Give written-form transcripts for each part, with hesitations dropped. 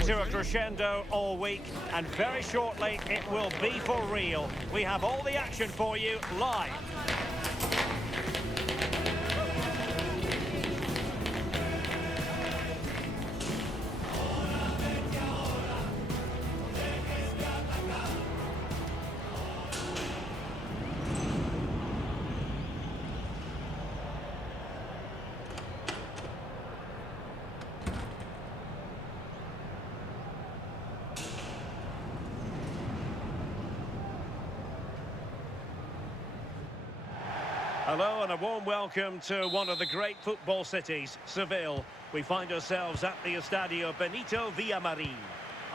building to a crescendo all week, and very shortly it will be for real. We have all the action for you live. Hello and a warm welcome to one of the great football cities, Seville. We find ourselves at the Estadio Benito Villamarin.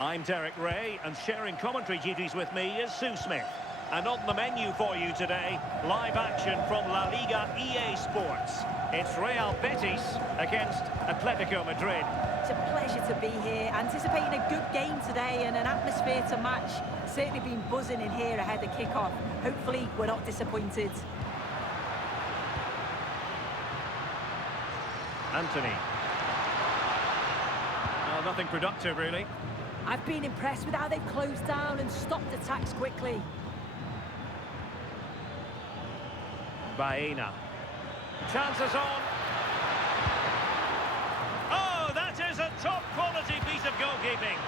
I'm Derek Ray, and sharing commentary duties with me is Sue Smith. And on the menu for you today, live action from La Liga EA Sports. It's Real Betis against Atletico Madrid. It's a pleasure to be here, anticipating a good game today and an atmosphere to match. Certainly been buzzing in here ahead of kick-off. Hopefully we're not disappointed. Anthony. Well, nothing productive, really. I've been impressed with how they've closed down and stopped attacks quickly. Baena. Chances on. Oh, that is a top-quality piece of goalkeeping.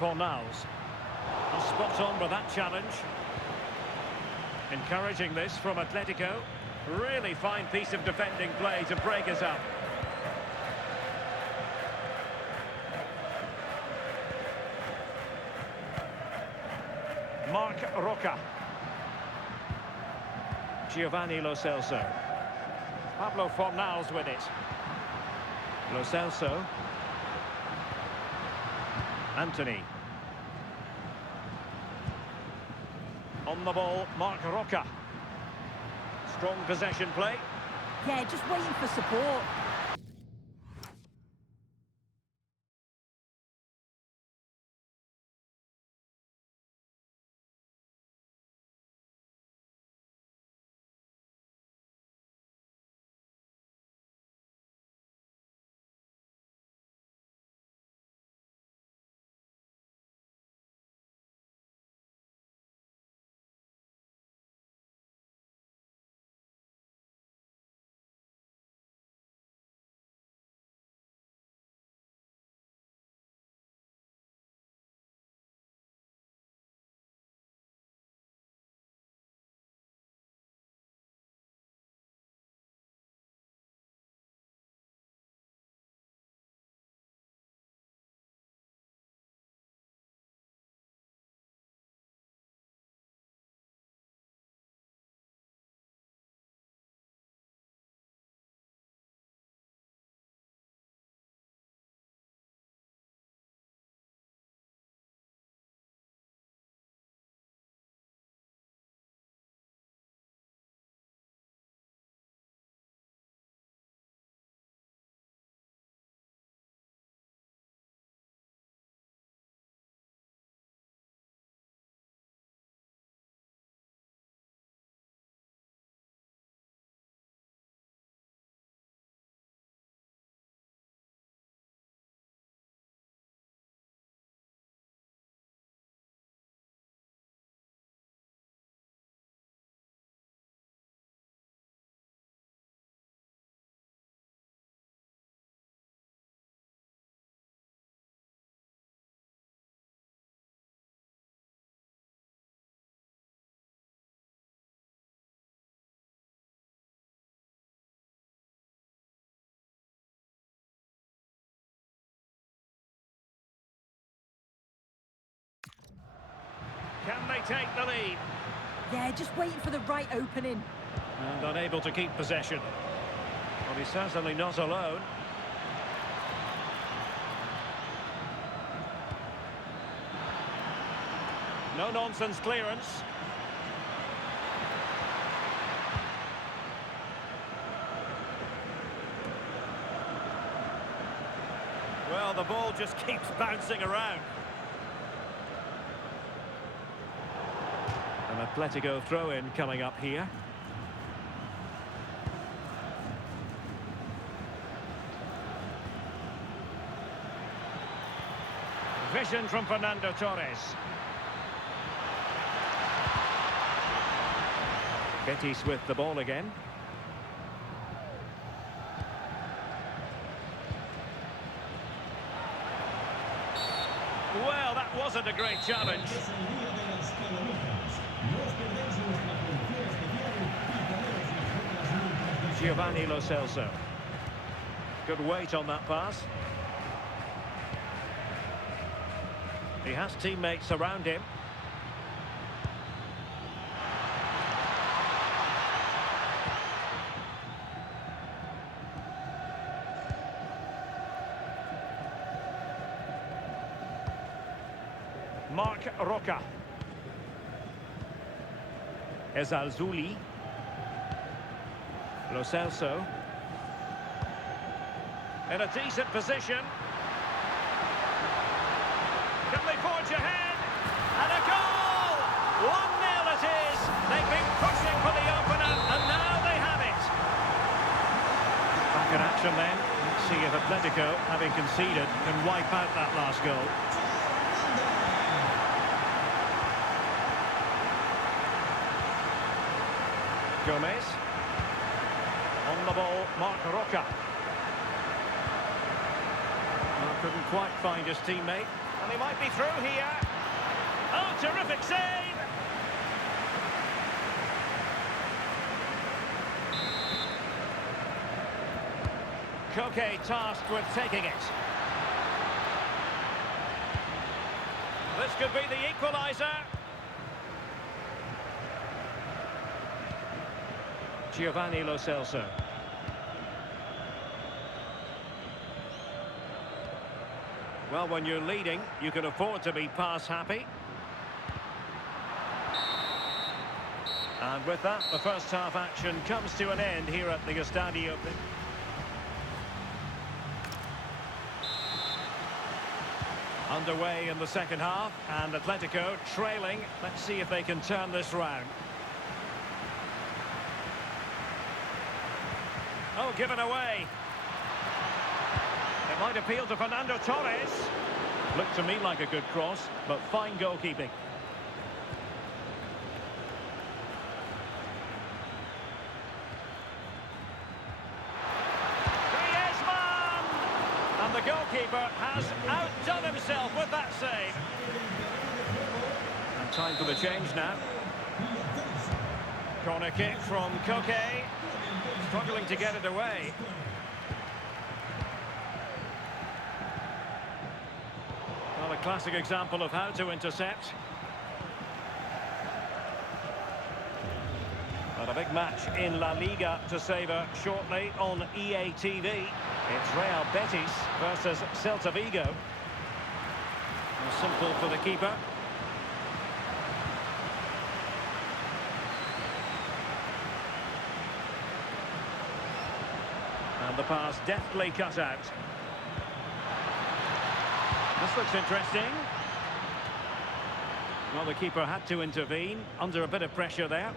Fornals. Spot on with that challenge. Encouraging this from Atletico. Really fine piece of defending play to break us up. Marc Roca. Giovanni Lo Celso. Pablo Fornals with it. Lo Celso. Anthony. On the ball, Marc Roca. Strong possession play. Yeah, just waiting for support. Can they take the lead? Yeah, just waiting for the right opening. And unable to keep possession. Well, he's certainly not alone. No-nonsense clearance. Well, the ball just keeps bouncing around. An Atletico throw-in coming up here. Vision from Fernando Torres. Betis with the ball again. Well, that wasn't a great challenge. Giovanni Lo Celso. Good weight on that pass. He has teammates around him. Mark Roca. Ezalzouli. Lo Celso. In a decent position. Can they forge ahead? And a goal! 1-0 it is. They've been pushing for the opener, and now they have it. Back in action then. Let's see if Atletico, having conceded, can wipe out that last goal. Gomez. On the ball, Mark Roca. Well, couldn't quite find his teammate. And he might be through here. Oh, terrific save! Koke tasked with taking it. This could be the equaliser. Giovanni Lo Celso. Well, when you're leading, you can afford to be pass happy. And with that, the first half action comes to an end here at the Estadio. Underway in the second half, and Atletico trailing. Let's see if they can turn this round. Oh, given away. It might appeal to Fernando Torres. Looked to me like a good cross, but fine goalkeeping. Griezmann! And the goalkeeper has outdone himself with that save. And time for the change now. Corner kick from Koke. Struggling to get it away. Well, a classic example of how to intercept. And a big match in La Liga to savour shortly on EA TV. It's Real Betis versus Celta Vigo. Simple for the keeper. And the pass deftly cut out. This looks interesting. Well, the keeper had to intervene under a bit of pressure there.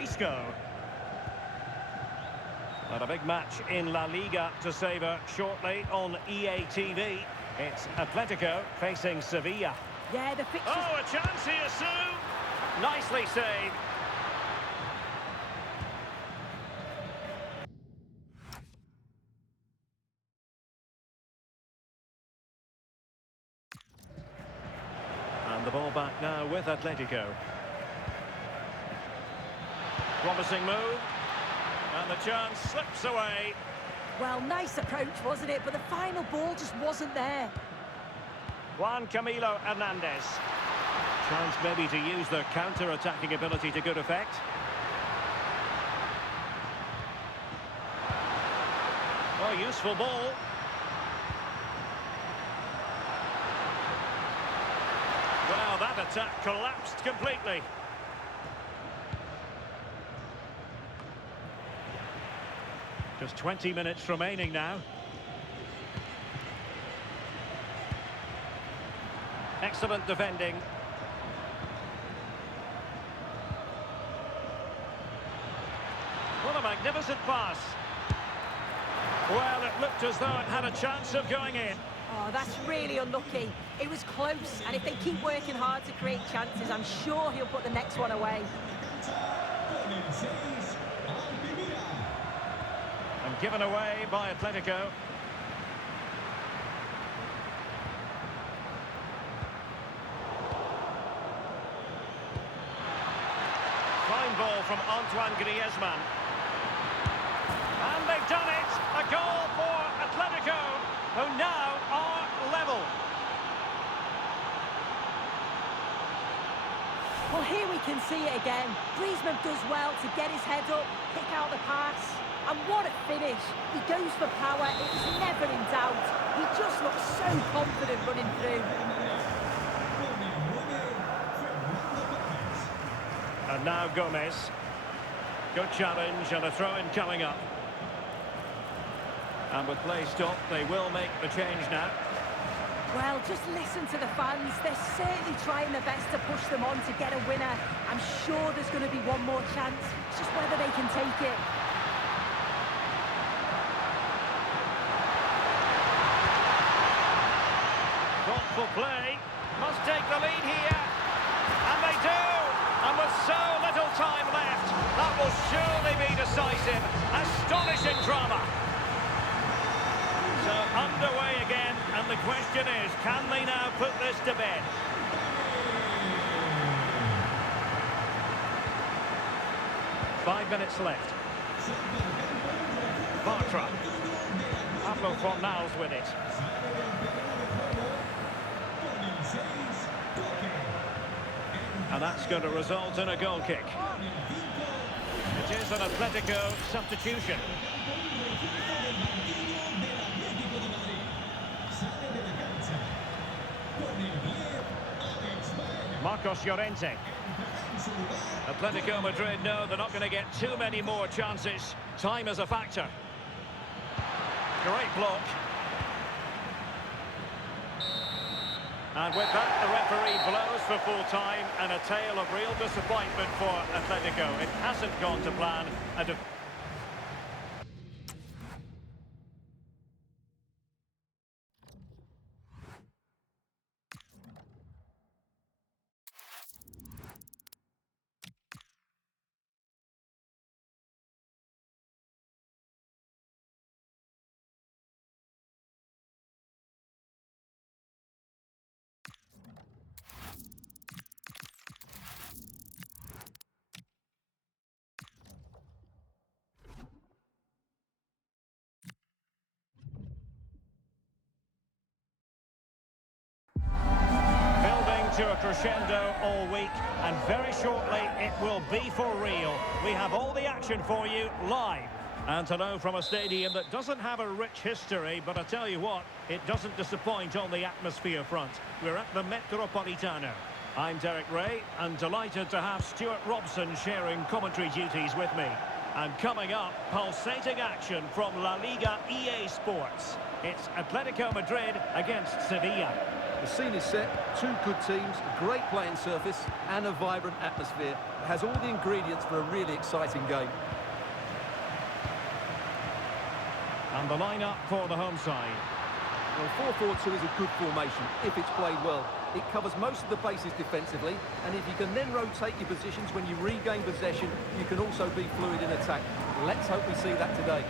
Isco. And a big match in La Liga to savour shortly on EA TV. It's Atletico facing Sevilla. Yeah, the fixtures... Oh, a chance here, Sue! Nicely saved. And the ball back now with Atletico. Promising move. And the chance slips away. Well, nice approach, wasn't it? But the final ball just wasn't there. Juan Camilo Hernandez. Chance maybe to use their counter-attacking ability to good effect. Oh, useful ball. attack collapsed completely. Just 20 minutes remaining now. Excellent defending. What a magnificent pass. Well, it looked as though it had a chance of going in. Oh, that's really unlucky. It was close, and if they keep working hard to create chances, I'm sure he'll put the next one away. And given away by Atletico. Fine ball from Antoine Griezmann. And they've done it! A goal for Atletico, who now are level. Well, here we can see it again. Griezmann does well to get his head up, pick out the pass. And what a finish. He goes for power. It was never in doubt. He just looks so confident running through. And now Gomez. Good challenge and a throw-in coming up. And with play stopped, they will make the change now. Well, just listen to the fans. They're certainly trying their best to push them on to get a winner. I'm sure there's going to be one more chance. It's just whether they can take it. Thoughtful play. Must take the lead here. And they do. And with so little time left, that will surely be decisive. Astonishing drama. So underway again, and the question is, can they now put this to bed? Five minutes left. Bartra. Pablo Fornals with it. And that's going to result in a goal kick. It is an Atletico substitution. Marcos Llorente. Atletico Madrid know they're not going to get too many more chances. Time is a factor. Great block. And with that, the referee blows for full time, and a tale of real disappointment for Atletico. It hasn't gone to plan. To a crescendo all week, and very shortly it will be for real. We have all the action for you live. And hello from a stadium that doesn't have a rich history, but I tell you what, it doesn't disappoint on the atmosphere front. We're at the Metropolitano. I'm Derek Ray, and delighted to have Stuart Robson sharing commentary duties with me. And coming up, pulsating action from La Liga EA Sports. It's Atletico Madrid against Sevilla. The scene is set, two good teams, a great playing surface and a vibrant atmosphere. It has all the ingredients for a really exciting game. And the lineup for the home side. Well, 4-4-2 is a good formation if it's played well. It covers most of the bases defensively, and if you can then rotate your positions when you regain possession, you can also be fluid in attack. Let's hope we see that today.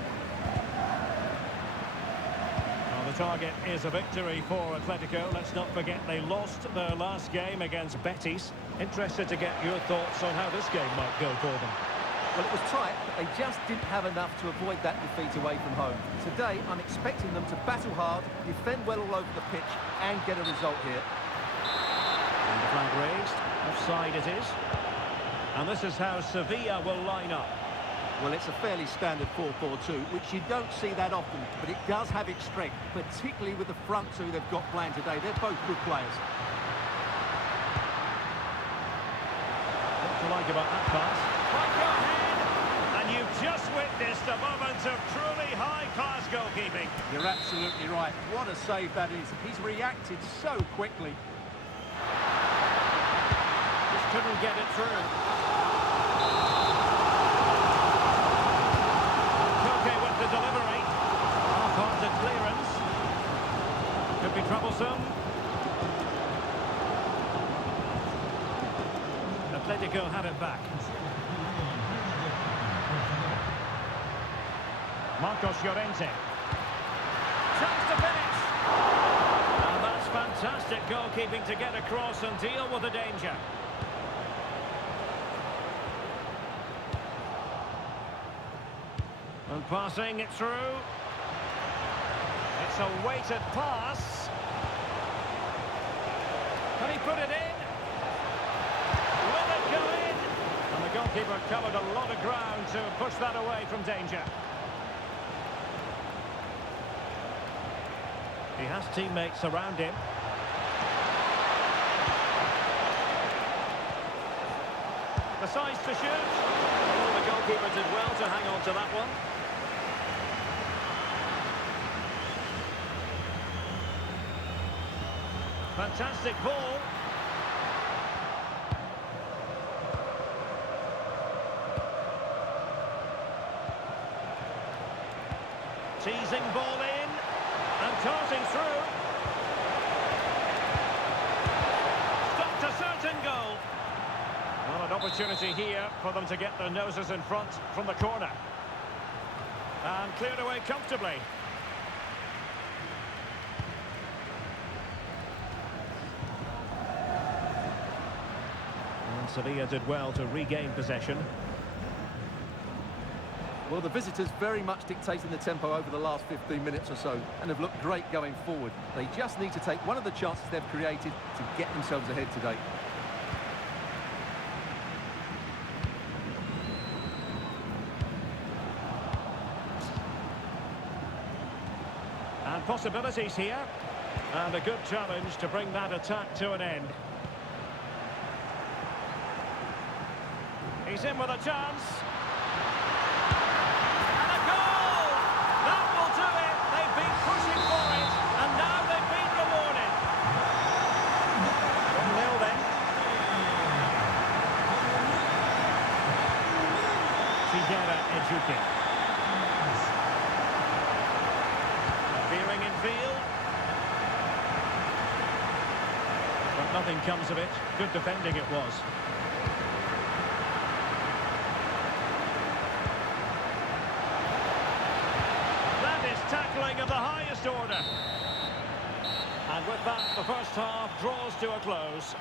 The target is a victory for Atletico. Let's not forget they lost their last game against Betis. Interested to get your thoughts on how this game might go for them. Well, it was tight, but they just didn't have enough to avoid that defeat away from home. Today, I'm expecting them to battle hard, defend well all over the pitch, and get a result here. And the flag raised. Offside it is. And this is how Sevilla will line up. Well, it's a fairly standard 4-4-2, which you don't see that often, but it does have its strength, particularly with the front two they've got playing today. They're both good players. about that pass. Might go ahead. And you've just witnessed a moment of truly high-class goalkeeping. You're absolutely right. What a save that is. He's reacted so quickly. Just couldn't get it through. Koke with the delivery. Half-hearted clearance. Could be troublesome. Atletico have it back. Marcos Llorente. Chance to finish. And that's fantastic goalkeeping to get across and deal with the danger. And passing it through. It's a weighted pass. Can he put it in? Will it go in? And the goalkeeper covered a lot of ground to push that away from danger. He has teammates around him. The size to shoot. Oh, the goalkeeper did well to hang on to that one. Fantastic ball. Teasing ball in. And tossing through. Stopped a certain goal. Well, an opportunity here for them to get their noses in front from the corner. And cleared away comfortably. And Sevilla did well to regain possession. Well, the visitors very much dictating the tempo over the last 15 minutes or so and have looked great going forward. They just need to take one of the chances they've created to get themselves ahead today. And possibilities here. And a good challenge to bring that attack to an end. He's in with a chance. And a goal! That will do it. They've been pushing for it. And now they've been rewarded. 1-0 then. Figuera Ejuke. Veering in field. But nothing comes of it. Good defending it was. Tackling of the highest order. And with that, the first half draws to a close.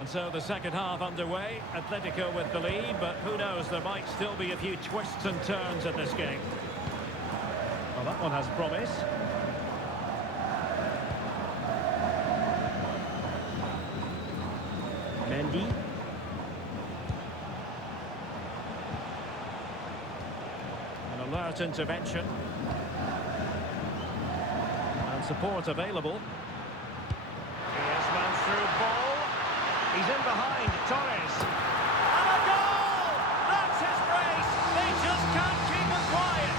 And so the second half underway. Atletico with the lead, but who knows, there might still be a few twists and turns in this game. Well, that one has promise. Mendy. An alert intervention. And support available. Here's man through ball. He's in behind, Torres. And a goal! That's his brace! They just can't keep it quiet.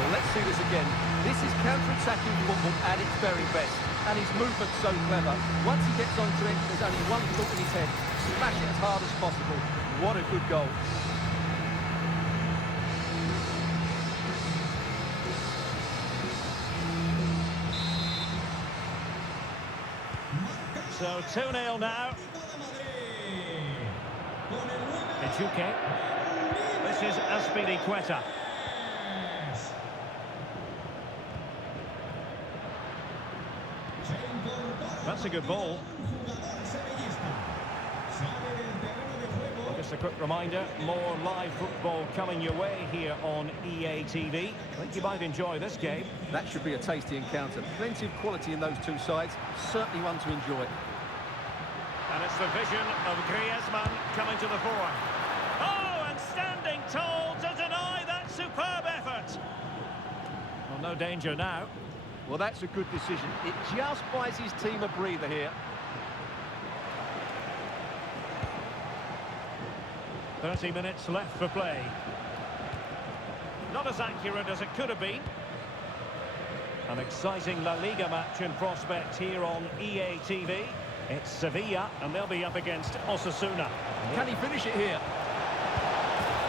Well, let's see this again. This is counter-attacking football at its very best. And his movement's so clever. Once he gets onto it, there's only one thought in his head. Smash it as hard as possible. What a good goal. So 2-0 now. Ejuke. This is Azpilicueta. That's a good ball. a quick reminder, more live football coming your way here on EA TV. I think you might enjoy this game. That should be a tasty encounter. Plenty of quality in those two sides. Certainly one to enjoy. And it's the vision of Griezmann coming to the fore. Oh, and standing tall to deny that superb effort. Well, no danger now. Well, that's a good decision. It just buys his team a breather here. 30 minutes left for play. Not as accurate as it could have been. An exciting La Liga match in prospect here on EA TV. It's Sevilla, and they'll be up against Osasuna. Can he finish it here?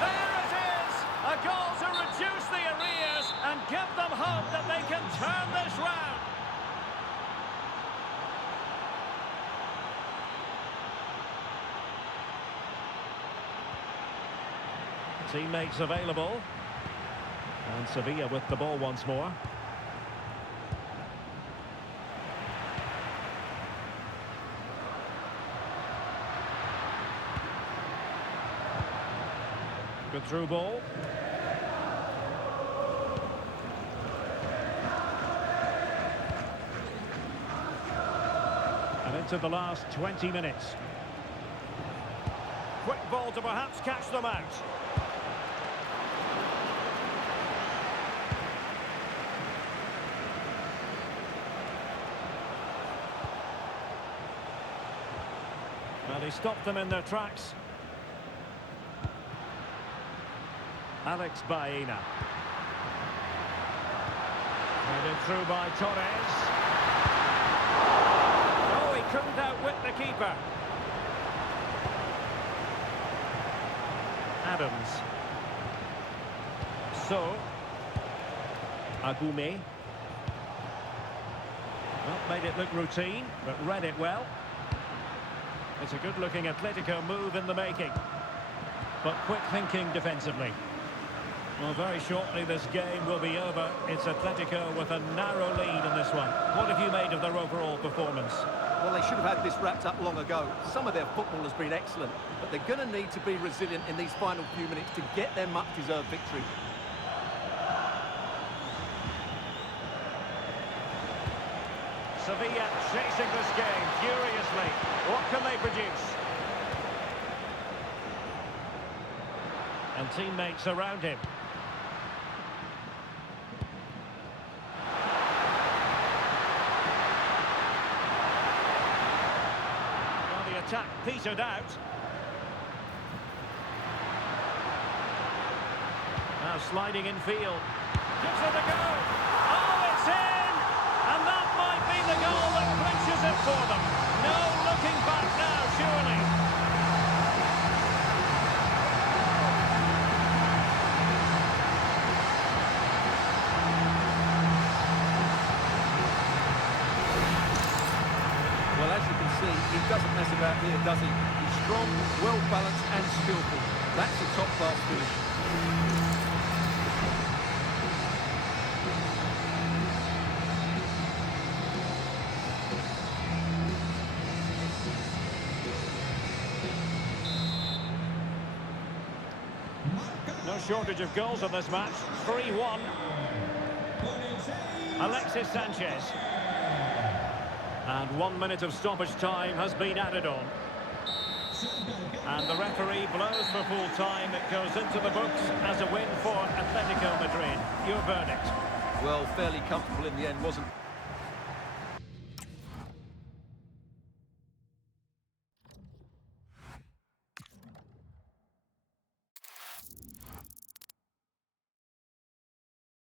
There it is! A goal to reduce the arrears and give them hope that they can turn this round. Teammates available. And Sevilla with the ball once more. Good through ball. And into the last 20 minutes. Quick ball to perhaps catch them out. Well, he stopped them in their tracks. Alex Baena. Headed through by Torres. Oh, he couldn't outwit the keeper. Adams. So. Agume. Well, made it look routine, but read it well. It's a good-looking Atletico move in the making. But quick thinking defensively. Well, very shortly this game will be over. It's Atletico with a narrow lead in this one. What have you made of their overall performance? Well, they should have had this wrapped up long ago. Some of their football has been excellent, but they're going to need to be resilient in these final few minutes to get their much-deserved victory. Sevilla chasing this game furiously. What can they produce? And teammates around him. Well, the attack petered out. Now sliding in field. Gives it a go. Oh, it's in! And that might be the goal that clinches it for them. No looking back now, surely. Well, as you can see, he doesn't mess about here, does he? He's strong, well-balanced and skillful. That's a top-class finish. No shortage of goals in this match. 3-1. Alexis Sanchez. And 1 minute of stoppage time has been added on. And the referee blows for full time. It goes into the books as a win for Atletico Madrid. Your verdict? Well, fairly comfortable in the end, wasn't